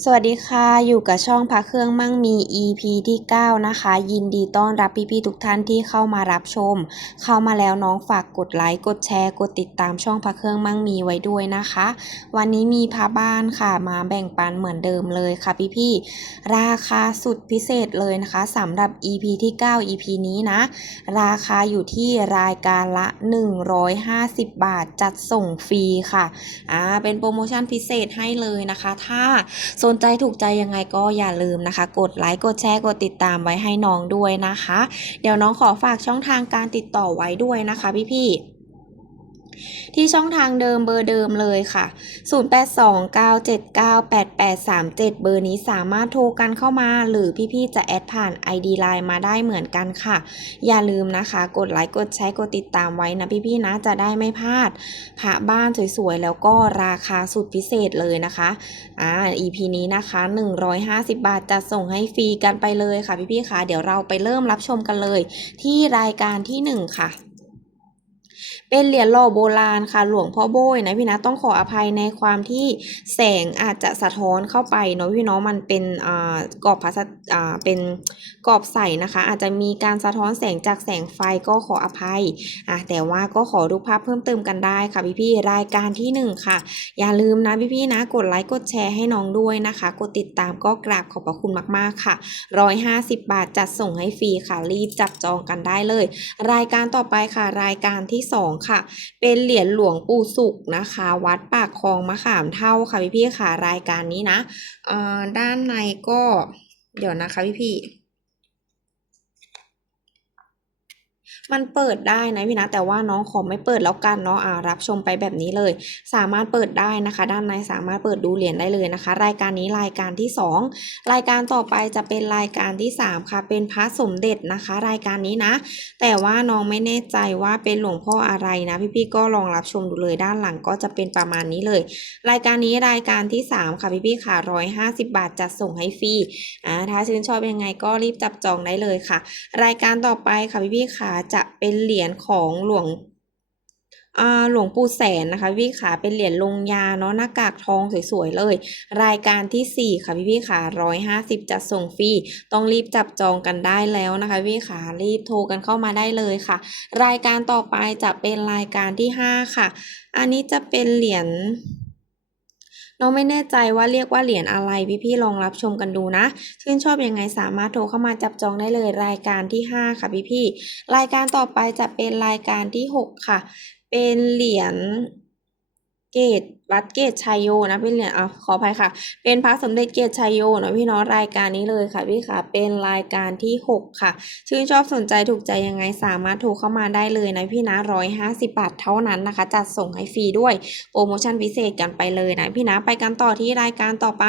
สวัสดีค่ะ อยู่กับช่องพระเครื่องมั่งมี EP ที่ 9 นะคะ ยินดีต้อนรับพี่ๆทุกท่านที่เข้ามารับชม เข้ามาแล้วน้องฝากกดไลค์กดแชร์ กดติดตามช่องพระเครื่องมั่งมีไว้ด้วยนะคะ วันนี้มีพาบ้านค่ะมาแบ่งปันเหมือนเดิมเลยค่ะพี่ๆราคาสุดพิเศษเลยนะคะสำหรับ EP ที่ 9 EP นี้นะ ราคาอยู่ที่รายการละ 150 บาทจัดส่งฟรีค่ะอ่าเป็นโปรโมชั่นพิเศษให้เลยนะคะ ถ้าสนใจถูกใจยังไงก็อย่าลืมนะคะ กดไลค์กดแชร์กดติดตามไว้ให้น้องด้วยนะคะ เดี๋ยวน้องขอฝากช่องทางการติดต่อไว้ด้วยนะคะพี่ๆ ที่ช่องทางเดิมเบอร์เดิมเลยค่ะ 0829798837 เบอร์นี้สามารถโทรกันเข้ามา หรือพี่ๆจะแอดผ่าน ID Line มาได้เหมือนกันค่ะ อย่าลืมนะคะ กดไลค์ กดแชร์ กดติดตามไว้นะพี่ๆนะ จะได้ไม่พลาดพระบ้านสวยๆ แล้วก็ราคาสุดพิเศษเลยนะคะอ่า EP นี้นะคะ 150 บาทจะส่งให้ฟรีกันไปเลยค่ะพี่ๆค่ะ เดี๋ยวเราไปเริ่มรับชมกันเลย ที่รายการที่ 1 ค่ะ เป็นเหรียญหล่อโบราณค่ะหลวงพ่อโบยนะพี่นะต้องขออภัยในความที่แสงอาจจะสะท้อนเข้าไปเนาะพี่เนาะมันเป็นอ่ากรอบพลาสอ่าเป็นกรอบใสนะคะ อาจจะมีการสะท้อนแสงจากแสงไฟก็ขออภัยอะแต่ว่าก็ขอดูภาพเพิ่มเติมกันได้ค่ะพี่ๆรายการที่หนึ่งค่ะ อย่าลืมนะพี่ๆนะกดไลค์กดแชร์ให้น้องด้วยนะคะ กดติดตามก็กราบขอบพระคุณมากๆค่ะ 150 บาทจัดส่งให้ฟรีค่ะรีบจับจองกันได้เลย รายการต่อไปค่ะรายการที่ 2ค่ะ เป็นเหรียญหลวงปู่สุขนะคะ วัดปากคลองมะขามเท่าค่ะพี่ๆค่ะรายการนี้นะเอ่อด้านในก็เดี๋ยวนะคะพี่ๆ มันเปิดได้นะพี่นะแต่ว่าน้องขอไม่เปิดแล้วกันเนาะอ่ารับชมไปแบบนี้เลย สามารถเปิดได้นะคะ ด้านในสามารถเปิดดูเหรียญได้เลยนะคะ รายการนี้รายการที่ 2 รายการต่อไปจะเป็นรายการที่ 3 ค่ะ เป็นพระสมเด็จนะคะ รายการนี้นะ แต่ว่าน้องไม่แน่ใจว่าเป็นหลวงพ่ออะไรนะ พี่ๆก็ลองรับชมดูเลยด้านหลังก็จะเป็นประมาณนี้เลย รายการนี้รายการที่ 3 ค่ะพี่ๆค่ะ150 บาทจัดส่งให้ฟรีอ่าถ้าชื่นชอบยังไงก็รีบจับจองได้เลยค่ะ รายการต่อไปค่ะพี่ๆค่ะจะเป็นเหรียญของหลวงหลวงปู่แสนนะคะพี่ๆค่ะเป็นเหรียญลงยาเนาะหน้ากากทองสวยๆเลย รายการที่ 4 ค่ะพี่ๆค่ะ150จะส่งฟรีต้องรีบจับจองกันได้แล้วนะคะพี่ๆค่ะรีบโทรกันเข้ามาได้เลยค่ะ รายการต่อไปจะเป็นรายการที่ 5 ค่ะ อันนี้จะเป็นเหรียญ น้องไม่แน่ใจว่าเรียกว่าเหรียญอะไรพี่ๆลองรับชมกันดูนะชื่นชอบยังไงสามารถโทรเข้ามาจับจองได้เลยรายการที่ 5 ค่ะพี่ๆรายการต่อไปจะเป็นรายการที่ 6 ค่ะ เป็นเหรียญ เกตวัดเกตชัยโยนะเป็นเหรียญอะขออภัยค่ะ เป็นพระสมเด็จเกตชัยโยนะพี่เนาะรายการนี้เลยค่ะพี่ค่ะ เป็นรายการที่ 6 ค่ะ ชื่นชอบสนใจถูกใจยังไงสามารถโทรเข้ามาได้เลยนะพี่นะ150บาทเท่านั้นนะคะ จัดส่งให้ฟรีด้วยโปรโมชั่นพิเศษกันไปเลยนะพี่นะไปกันต่อที่รายการต่อไป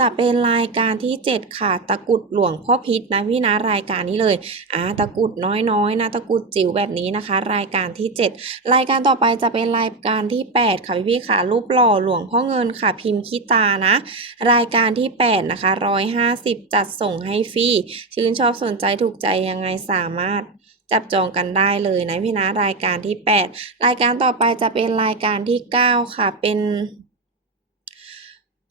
จะเป็นรายการที่ 7 ค่ะ ตะกุดหลวงพ่อพิษนะพี่นะรายการนี้เลยอ่าตะกุดน้อยๆนะตะกุดจิ๋วแบบนี้นะคะ รายการที่ 7 รายการต่อไปจะเป็นรายการที่ 8 ค่ะพี่ค่ะ รูปหล่อหลวงพ่อเงินค่ะ พิมพ์คิตานะ รายการที่ 8 นะคะ 150 จัดส่งให้ฟรีชื่นชอบสนใจถูกใจยังไงสามารถจับจองกันได้เลยนะพี่นะรายการที่ 8 รายการต่อไปจะเป็นรายการที่ 9 ค่ะเป็น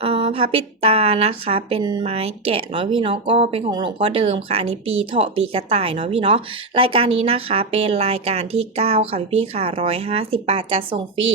เอ่อพระปิดตานะคะ เป็นไม้แกะเนาะพี่เนาะก็เป็นของหลวงพ่อเดิมค่ะ อันนี้ปีเถาะปีกระต่ายเนาะพี่เนาะรายการนี้นะคะเป็นรายการที่ 9 ค่ะพี่พี่ค่ะร้อยห้าสิบบาทจะส่งฟรี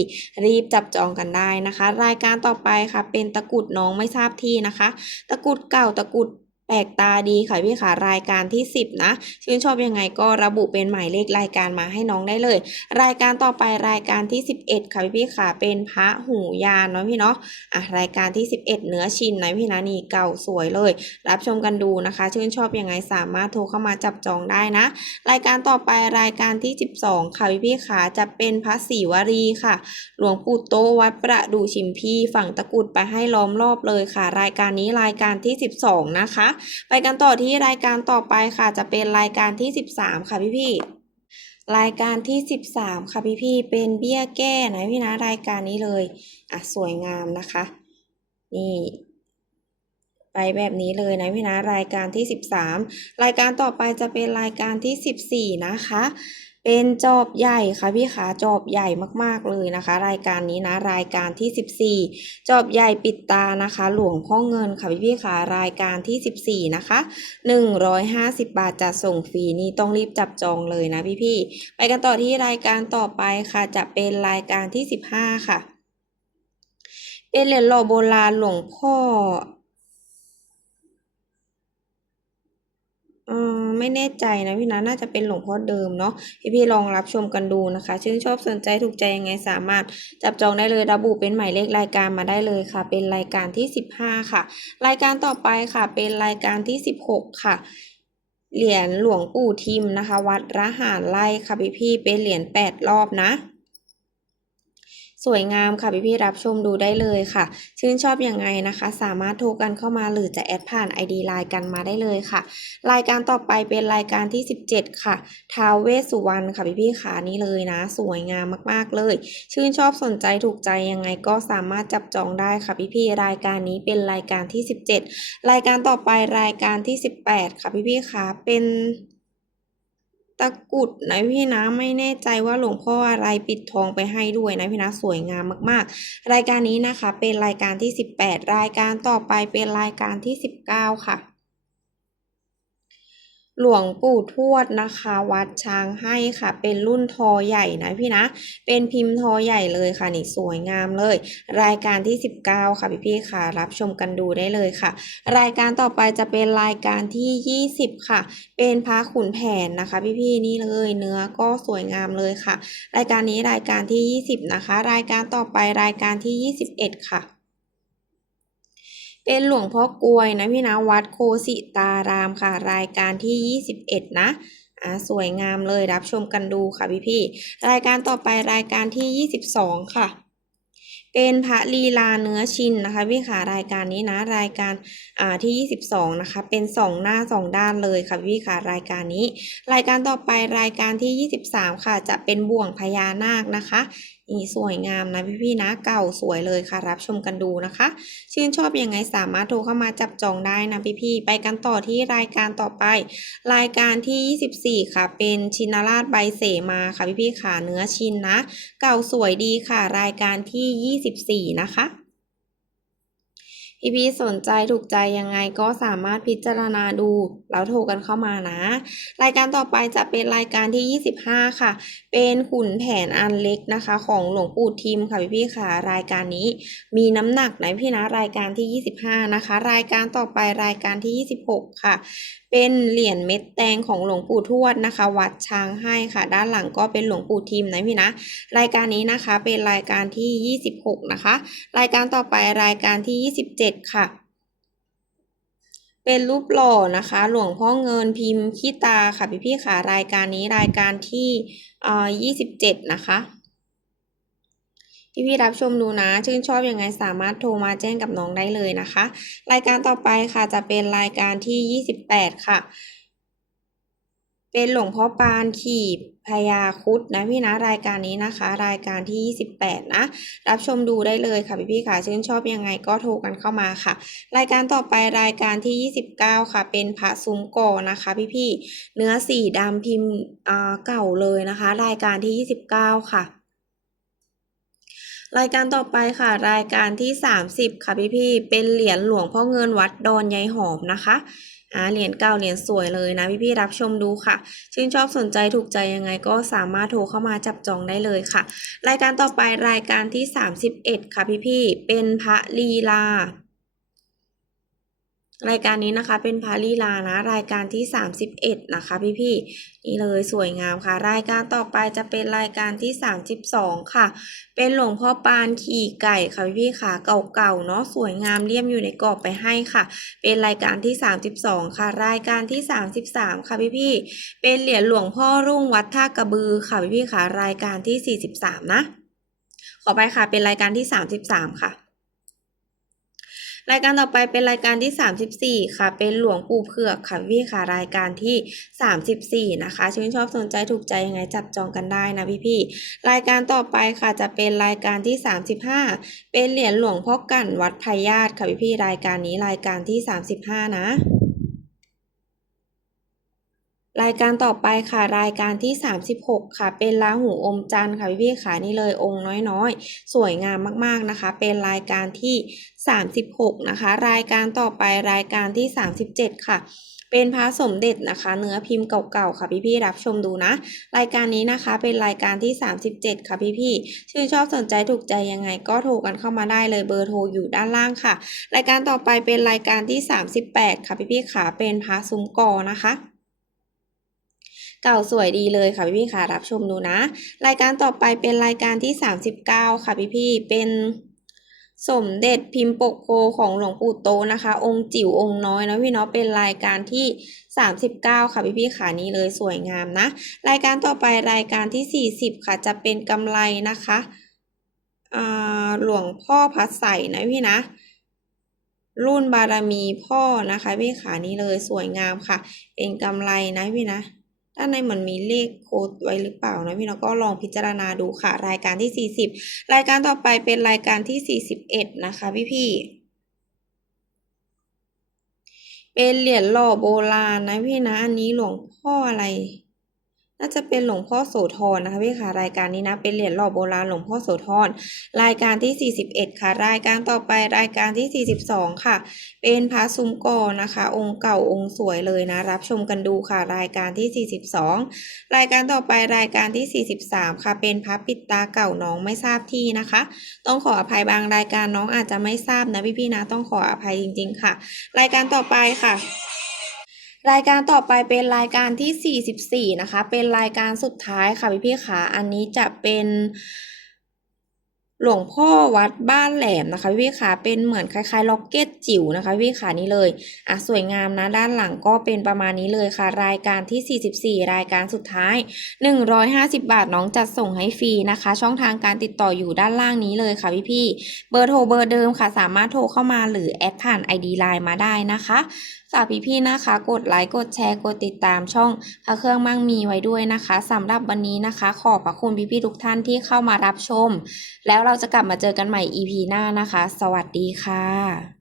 รีบจับจองกันได้นะคะ รายการต่อไปค่ะ เป็นตะกุดน้องไม่ทราบที่นะคะ ตะกุดเก่าตะกุด แปลกตาดีค่ะพี่ค่ะรายการที่ 10 นะ ชื่นชอบยังไงก็ระบุเป็นหมายเลขรายการมาให้น้องได้เลย รายการต่อไปรายการที่ 11 ค่ะพี่ๆค่ะเป็นพระหูยานเนาะพี่เนาะอะรายการที่ 11 เนื้อชินนะพี่นะนี่เก่าสวยเลย รับชมกันดูนะคะ ชื่นชอบยังไงสามารถโทรเข้ามาจับจองได้นะ รายการต่อไปรายการที่ 12 ค่ะพี่ๆค่ะจะเป็นพระศรีวรีค่ะ หลวงปู่โตวัดประดูชิมพีฝั่งตะกุดไปให้ล้อมรอบเลยค่ะ รายการนี้รายการที่ 12 นะคะไปกันต่อที่รายการต่อไปค่ะ จะเป็นรายการที่ 13 ค่ะพี่ๆรายการที่ 13 ค่ะพี่ๆเป็นเบี้ยแก้นะพี่นะรายการนี้เลยอะสวยงามนะคะ นี่ไปแบบนี้เลยนะพี่นะรายการที่ 13 รายการต่อไปจะเป็นรายการที่ 14 นะคะ เป็นจอบใหญ่ค่ะพี่ขาจอบใหญ่มากๆเลยนะคะ รายการนี้นะรายการที่ 14 จอบใหญ่ปิดตานะคะ หลวงพ่อเงินค่ะพี่พี่ขารายการที่ 14 นะคะ 150 บาทจะส่งฟรีนี่ต้องรีบจับจองเลยนะพี่พี่ไปกันต่อที่รายการต่อไปค่ะจะเป็นรายการที่ 15 ค่ะ เป็นเหรียญหล่อโบราณหลวงพ่อ เออไม่แน่ใจนะพี่นะน่าจะเป็นหลวงพ่อเดิมเนาะพี่พี่ลองรับชมกันดูนะคะ ชื่นชอบสนใจถูกใจยังไงสามารถจับจองได้เลยระบุเป็นหมายเลขรายการมาได้เลยค่ะ เป็นรายการที่สิบห้าค่ะ รายการต่อไปค่ะ เป็นรายการที่สิบหกค่ะเหรียญหลวงปู่ทิมนะคะ วัดระหารไร่ค่ะพี่พี่เป็นเหรียญแปดรอบนะ สวยงามค่ะพี่พี่ๆรับชมดูได้เลยค่ะ ชื่นชอบยังไงนะคะ สามารถโทรกันเข้ามาหรือจะแอดผ่าน ID ไลน์กันมาได้เลยค่ะ รายการต่อไปเป็นรายการที่ 17 ค่ะท้าวเวสสุวรรณค่ะพี่พี่ๆขานี้เลยนะ สวยงามมากๆเลย ชื่นชอบสนใจถูกใจยังไงก็สามารถจับจองได้ค่ะพี่พี่ๆรายการนี้เป็นรายการที่ 17 รายการต่อไปรายการที่ 18 ค่ะพี่พี่ๆขาเป็นะกุดนะพี่นะไม่แน่ใจว่าหลวงพ่ออะไรปิดทองไปให้ด้วยนะพี่นะสวยงามมาก ๆ รายการนี้นะคะ เป็นรายการที่ 18 รายการต่อไปเป็นรายการที่ 19 ค่ะ หลวงปู่ทวดนะคะ วัดช้างให้ค่ะ เป็นรุ่นทอใหญ่นะพี่นะ เป็นพิมพ์ทอใหญ่เลยค่ะนี่สวยงามเลย รายการที่ 19 ค่ะพี่พี่ค่ะ รับชมกันดูได้เลยค่ะ รายการต่อไปจะเป็นรายการที่ 20 ค่ะ เป็นพระขุนแผนนะคะ พี่พี่นี่เลยเนื้อก็สวยงามเลยค่ะ รายการนี้รายการที่ 20 นะคะ รายการต่อไปรายการที่ 21 ค่ะ เป็นหลวงพ่อกลวยนะพี่นะวัดโคสิตารามค่ะรายการที่ 21 นะอ่าสวยงามเลยรับชมกันดูค่ะพี่พี่รายการต่อไปรายการที่ 22 ค่ะ เป็นพระลีลาเนื้อชินนะคะพี่ขารายการนี้นะรายการอ่าที่ 22 นะคะ เป็น 2 หน้า 2 ด้านเลยค่ะพี่ขารายการนี้ รายการต่อไปรายการที่ 23 ค่ะ จะเป็นบ่วงพญานาคนะคะ นี่สวยงามนะพี่พี่ๆนะเก่าสวยเลยค่ะรับชมกันดูนะคะ ชื่นชอบยังไงสามารถโทรเข้ามาจับจองได้นะพี่พี่ๆไปกันต่อที่รายการต่อไป รายการที่ 24 ค่ะ เป็นชินราชใบเสมาค่ะพี่พี่ๆขาเนื้อชินนะ เก่าสวยดีค่ะ รายการที่ 24 นะคะ พี่พี่ๆสนใจถูกใจยังไงก็สามารถพิจารณาดู แล้วโทรกันเข้ามานะ รายการต่อไปจะเป็นรายการที่ 25 ค่ะ เป็นขุนแผนอันเล็กนะคะ ของหลวงปู่ทิมค่ะพี่พี่ๆค่ะรายการนี้ มีน้ำหนักนะพี่นะรายการที่ 25 นะคะ รายการต่อไปรายการที่ 26 ค่ะ เป็นเหรียญเม็ดแตงของหลวงปู่ทวดนะคะ วัดช้างให้ค่ะ ด้านหลังก็เป็นหลวงปู่ทิมนะพี่นะ รายการนี้นะคะเป็นรายการที่ 26 นะคะ รายการต่อไปรายการที่ 27 ค่ะเป็นรูปหล่อนะคะ หลวงพ่อเงินพิมพ์ขี้ตาค่ะพี่พี่ค่ะรายการนี้รายการที่เอ่อ27 นะคะ พี่พี่รับชมดูนะ ชื่นชอบยังไงสามารถโทรมาแจ้งกับน้องได้เลยนะคะ รายการต่อไปค่ะจะเป็นรายการที่ 28 ค่ะ เป็นหลวงพ่อปานขี่พญาคุดนะพี่นะรายการนี้นะคะ รายการที่ 28 นะ รับชมดูได้เลยค่ะพี่พี่ค่ะชื่นชอบยังไงก็โทรกันเข้ามาค่ะ รายการต่อไปรายการที่ 29 ค่ะ เป็นพระซุ้มก่อนะคะ พี่พี่เนื้อสีดำพิมพ์อ่าเก่าเลยนะคะ รายการที่ 29 ค่ะ รายการต่อไปค่ะ รายการที่ 30 ค่ะพี่พี่เป็นเหรียญหลวงพ่อเงินวัดดอนยายหอมนะคะอ่าเหรียญเก่าเหรียญสวยเลยนะพี่พี่รับชมดูค่ะชื่นชอบสนใจถูกใจยังไงก็สามารถโทรเข้ามาจับจองได้เลยค่ะ รายการต่อไปรายการที่ 31 ค่ะพี่พี่เป็นพระลีลา รายการนี้นะคะเป็นพาลีลานะ รายการที่ 31 นะคะพี่พี่นี่เลยสวยงามค่ะ รายการต่อไปจะเป็นรายการที่ 32 ค่ะ เป็นหลวงพ่อปานขี่ไก่ค่ะพี่พี่ค่ะเก่าๆเนาะสวยงามเลี่ยมอยู่ในกรอบไปให้ค่ะ เป็นรายการที่ 32 ค่ะ รายการที่ 33 ค่ะพี่พี่เป็นเหรียญหลวงพ่อรุ่งวัดท่ากระบือค่ะพี่พี่ค่ะ รายการที่ 43 นะ ขอไปค่ะเป็นรายการที่ 33 ค่ะ รายการต่อไปเป็นรายการที่ 34 ค่ะ เป็นหลวงปู่เผือกค่ะพี่ค่ะรายการที่ 34 นะคะชื่นชอบสนใจถูกใจยังไงจับจองกันได้นะพี่พี่รายการต่อไปค่ะจะเป็นรายการที่ 35 เป็นเหรียญหลวงพ่อกันวัดพญาตค่ะพี่พี่รายการนี้รายการที่ 35 นะ รายการต่อไปค่ะรายการที่ 36 ค่ะ เป็นราหูอมจันทร์ค่ะพี่ๆค่ะนี่เลยองค์น้อยๆ สวยงามมากๆนะคะ เป็นรายการที่ 36 นะคะ รายการต่อไปรายการที่ 37 ค่ะ เป็นพระสมเด็จนะคะ เนื้อพิมพ์เก่าๆค่ะพี่ๆรับชมดูนะ รายการนี้นะคะเป็นรายการที่ 37 ค่ะพี่ๆชื่นชอบสนใจถูกใจยังไงก็โทรกันเข้ามาได้เลยเบอร์โทรอยู่ด้านล่างค่ะ รายการต่อไปเป็นรายการที่ 38 ค่ะพี่ๆค่ะเป็นพระซุ้มกอนะคะ เก่าสวยดีเลยค่ะพี่ๆค่ะรับชมดูนะ รายการต่อไปเป็นรายการที่ 39 ค่ะพี่ๆเป็นสมเด็จพิมพ์ปกโพของหลวงปู่โตนะคะ องค์จิ๋วองค์น้อยนะพี่เนาะเป็นรายการที่ 39 ค่ะพี่ๆค่ะนี่เลยสวยงามนะ รายการต่อไปรายการที่ 40 ค่ะจะเป็นกำไรนะคะหลวงพ่อพัดใสนะพี่นะ รุ่นบารมีพ่อนะคะพี่ขานี่เลยสวยงามค่ะ เป็นกำไรนะพี่นะ ด้านในเหมือนมีเลขโค้ดไว้หรือเปล่านะพี่น้องก็ลองพิจารณาดูค่ะ รายการที่ 40 รายการต่อไปเป็นรายการที่ 41 นะคะพี่พี่เป็นเหรียญหล่อโบราณนะพี่นะอันนี้หลวงพ่ออะไร น่าจะเป็นหลวงพ่อโสธรนะคะพี่ค่ะรายการนี้นะเป็นเหรียญหล่อโบราณหลวงพ่อโสธรรายการที่ 41 ค่ะ รายการต่อไปรายการที่ 42 ค่ะ เป็นพระซุ้มกอนะคะ องค์เก่าองค์สวยเลยนะ รับชมกันดูค่ะ รายการที่ 42 รายการต่อไปรายการที่ 43 ค่ะ เป็นพระปิดตาเก่าน้องไม่ทราบที่นะคะ ต้องขออภัยบางรายการน้องอาจจะไม่ทราบนะพี่ๆนะต้องขออภัยจริง ๆ ค่ะ รายการต่อไปค่ะ รายการต่อไปเป็นรายการที่ 44 นะคะ เป็นรายการสุดท้ายค่ะพี่พี่ๆค่ะอันนี้จะเป็นหลวงพ่อวัดบ้านแหลมนะคะพี่พี่ๆค่ะเป็นเหมือนคล้ายๆล็อกเก็ตจิ๋วนะคะพี่พี่ๆค่ะนี่เลยอะสวยงามนะด้านหลังก็เป็นประมาณนี้เลยค่ะ รายการที่ 44 รายการสุดท้าย 150 บาทน้องจัดส่งให้ฟรีนะคะ ช่องทางการติดต่ออยู่ด้านล่างนี้เลยค่ะพี่พี่เบอร์โทรเบอร์เดิมค่ะ สามารถโทรเข้ามาหรือแอดผ่าน ID Line มาได้นะคะ ฝากพี่ๆนะคะ กดไลค์กดแชร์กดติดตามช่องพระเครื่องมั่งมีไว้ด้วยนะคะสำหรับวันนี้นะคะ ขอบพระคุณพี่ๆทุกท่านที่เข้ามารับชม แล้วเราจะกลับมาเจอกันใหม่ EP หน้านะคะ สวัสดีค่ะ